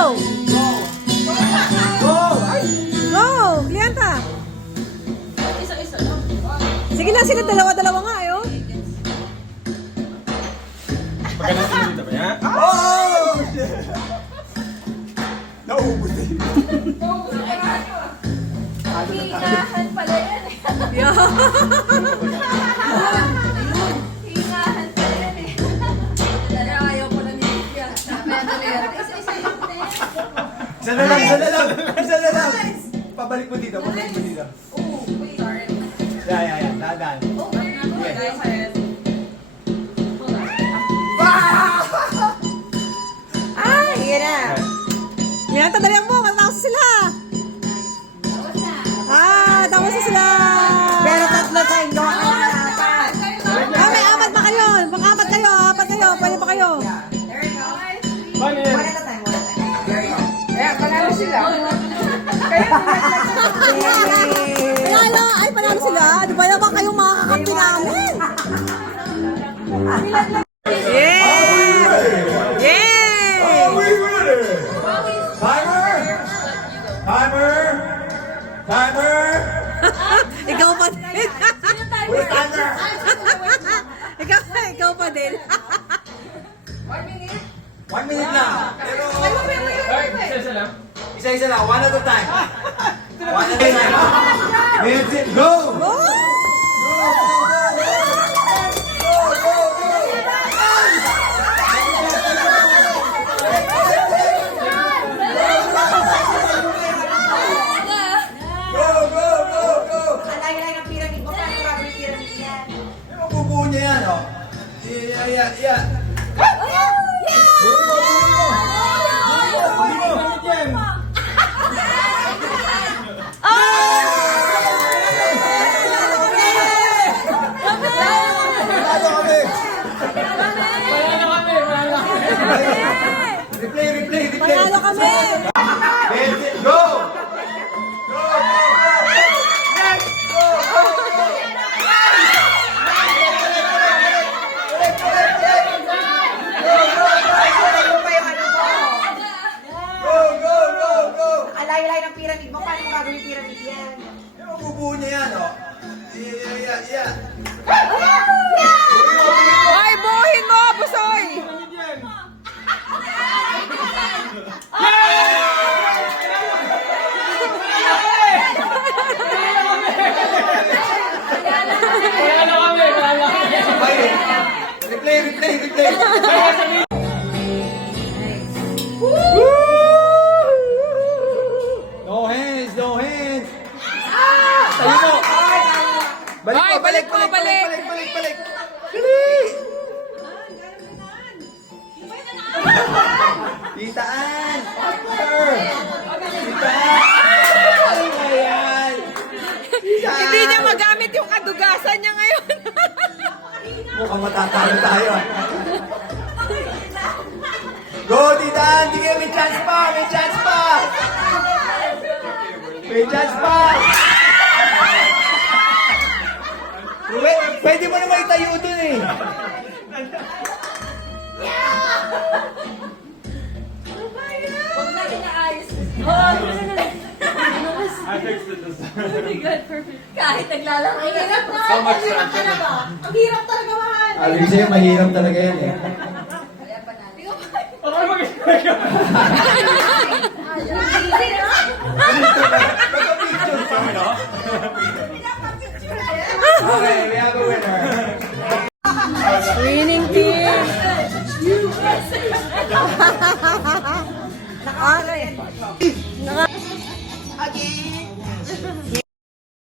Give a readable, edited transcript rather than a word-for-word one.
Go! Go! Klienta! Isa-isa lang. Sige lang sila, dalawa-dalawa nga eh, oh. Maganda sila dito ba niya? Oh! Shit! Naubos din. Hingahan pala yan eh. Yeah. Hingahan pala yan eh. Dala ayaw ko na niya. Isa-isa lang din. Isa na lang, isa na lang, isa na lang. Pabalik mo dito, pabalik mo dito. Oh, wait. Sorry. Yan, dahan. Oh, guys. Ay, yan na. Klienta, dalihan mo, matapos sila. Tapos na sila. Pero tatlo tayo, no? May apat pa kayo. Apat kayo. Pwede pa kayo. There you go. Paano yan? One at a time, one at a time. There you go. Panalo. Ay, panalo sila. Di ba naman kayong makakakampi namin? Yeah! Yeah! We winning! Timer! Timer! Timer! Ikaw pa din. Wait, timer! Ikaw pa din. 1 minute lang. Pero, Isa-isa lang. isa-isa lang, one at a time. One at a time. Minutes in, go! Oh! Go, go, go, go! Alay-alay ng pyramid mo, paano gagawin yung pyramid yan? Yung mabubuo niya yan, oh. Yeah. Panalo kami! Replay! Panalo kami. Minutes in, go! Go! Next! Go! Go! Alay-alay ng pyramid mo, paano gagawin yung pyramid yan? Yung mabubuo niya yan, oh. Yeah. Ay, buhin mo, Busoy. Panalo kami! Panalo kami! Replay! No hands! Tayo mo! Balik! Dali! Titaan! Partner! Titaan! Ayan! Hindi niya magamit yung kadugasan niya ngayon. Mukhang matatalo tayo. Go, Titan! Sige, may chance pa! Pwede mo naman itayo dun eh. Huwag na inaayos. I fixed it this time. Kahit naglalaro. Ang hirap na. So much Ang hirap pressure. talaga. Ang hirap talaga, mahal. Alam sa'yo, mahirap talaga yan eh. Kaya panalo. Okay, mag-isip Easy na. Okay, we have a winner. Winning team. Okay.